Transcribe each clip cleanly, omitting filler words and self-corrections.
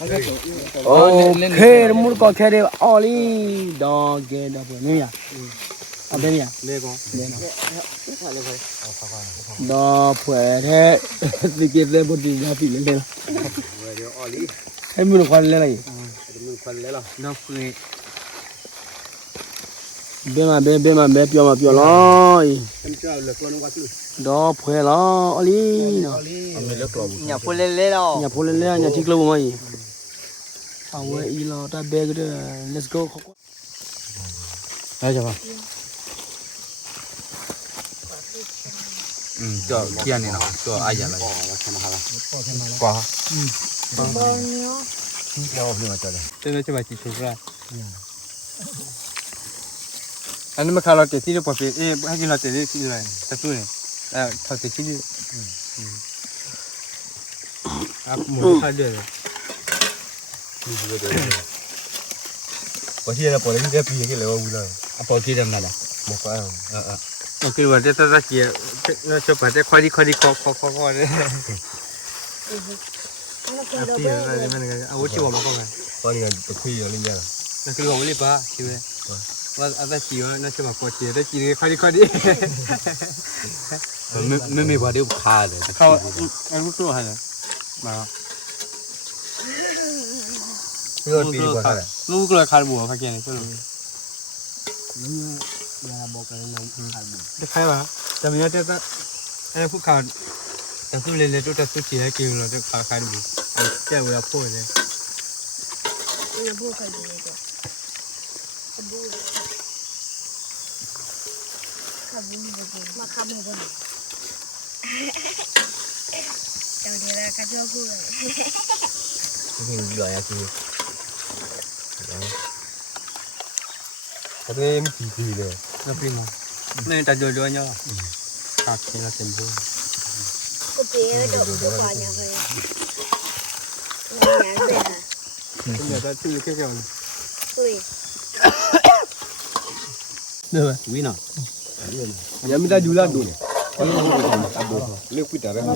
โอเคมุดก็แค่เดียวอ๋อลีดอกเกดอกเนี่ยเอาไปเนี่ยเล่ก่อนเล่เนาะดอกเผื่อแท้สิเก็บได้บ่ดีนะพี่เล่นเนาะเดี๋ยวอ๋อลีให้มึงควันเล่นอะไรมึงควันเล่นหรอดอกเผื่อเบี้ยมาเบี้ยมาเบี้ยเปียวมาเปียวเลยดอกเผื่อละอ๋อลีเนาะอย่าพูดเล่นๆหรอกอย่าพูดเล่นๆอย่าทิ้งกลัวมั้ยเอาไว้อีหลอตาเบกเด้อ let's go ได้จ้ะป่ะ就见你了，就阿爷了。挂哈。要不要叫的？这个就把几出来。俺你们看了这几个宝贝，还给了这里几来，这主人，他这几个，没看见。我现在把那个皮给来我屋了，包几点来了？没关系，我给我这些，那就把这快递的。皮那里面那个，我去我们看看。把那个都可以了，人家。那给我里边，是不是？我在洗完，那就把过去，这几个快递。没把这卡的，靠，不做还是？嘛。ลูกเลยคาร์บัวเขาเกี่ยนใช่ไหมได้ใครวะจำไม่ได้แต่ไอ้พวกเขาแต่สุดเลยตัวแต่สุดที่ให้กินเราจะขายคาร์บัวแก้เวลาพูดเลยพูดใครดีกว่ามาคำหัวบนเดี๋ยวนี้เราคัดเลือกพูดนี่เหลืออะไรเขาได้ไม่กี่เลยแล้วพี่น้องนี่แต่โดยๆเนี่ยขาดที่เราเต็มที่ก็เจ๊เดี๋ยวก่อนอย่างเลยเดี๋ยวจะชื่อแค่ๆ对对吧วินายังไม่ได้ดูแลดูเนี่ยเลือกพิจารณา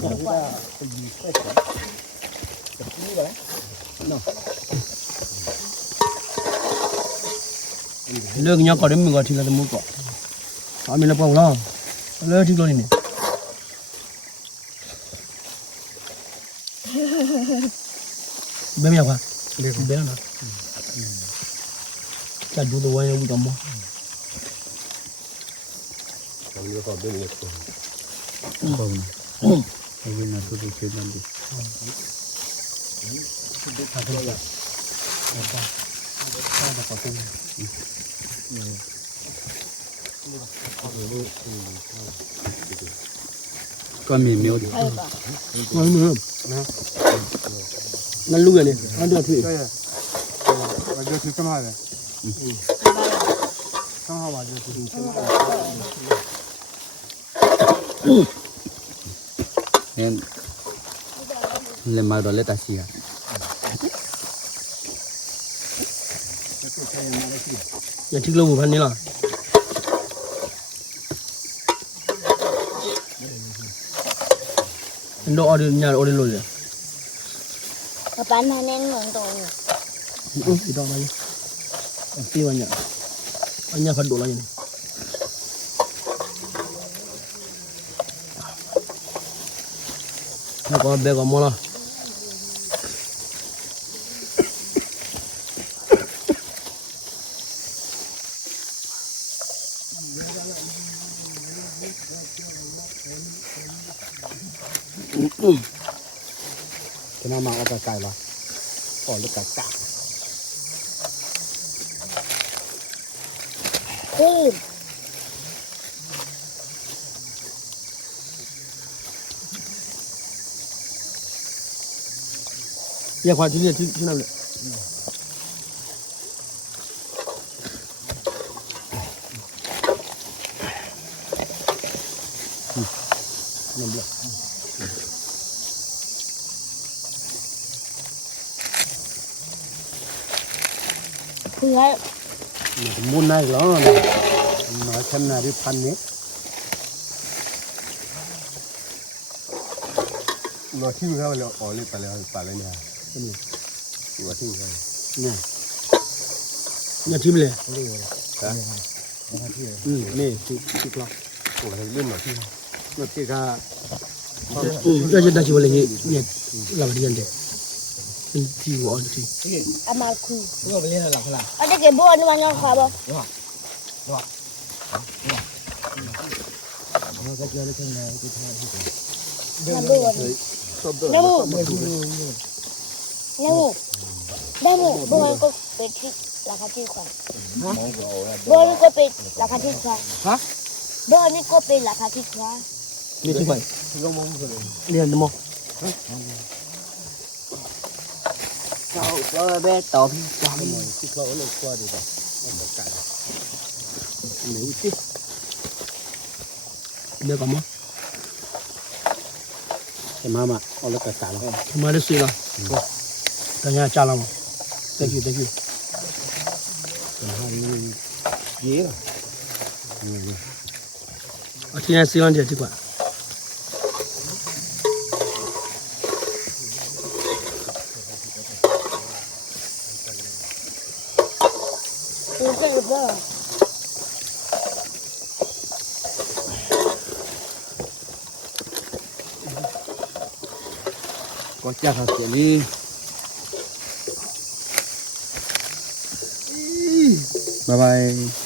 เลิกยังก่อนได้มึงก่อนทีละมุกก่อนเอามีละเปล่าล่ะเลิกทิ้งเลยนี่เบี้ยไม่เอาค่ะเบี้ยนะจะดูตัวยังดูตัวมั้งทำเรื่องก็เป็นเรื่องของไอ้เรื่องนั้นตัวเชื่อมันดิก็มีเมียวดิมันมือนั่นลูกเลยอันเดียวพี่มันจะซื้อกันมาเลย刚好吧，就是连买到那大西啊，อย่าทิ้งลูกพันนี้ล่ะโดนออเดอร์เนี่ยออเดอร์เลยป้าแม่เน้นเหมือนตรงอีดอกอะไรตีวันเนี่ยอันนี้พัดโดนอะไรเนี่ยแล้วก็เบรกก็มั่วละจะน่ามาเอาไก่ละอ๋อลูกไก่กะอย่าควาที่นี่ที่นั่นเลยนั่นเลยเพื่อมุนได้หรอมาชั้นนาที่พันนี้รอที่เขาเลยอ๋อเลยไปเลยเนี่ย nhà chim lệ Hả? nè chị lọc Ủa thằng Linh mà nó chỉ cả ra trên đây chỉ là nhẹ làm cái gì đấy thì gọi thì Amalku. Ibu beli lah lah. Ada ke bo ni banyak kah bo? Nabu. Bo ko peti la kati kwa. Bo ni ko peti la kati kwa. Hah? Bo ni ko peti la kati kwa. đi thì vậy liền đúng không Kau có bé tôm chấm. được không cái mà ở đây cái sao cái mà được xí rồi cái nhà cha làm thank you Dế ở trên này xí ăn gì quá Itu bo. Có chắc là chuyện đi Bye bye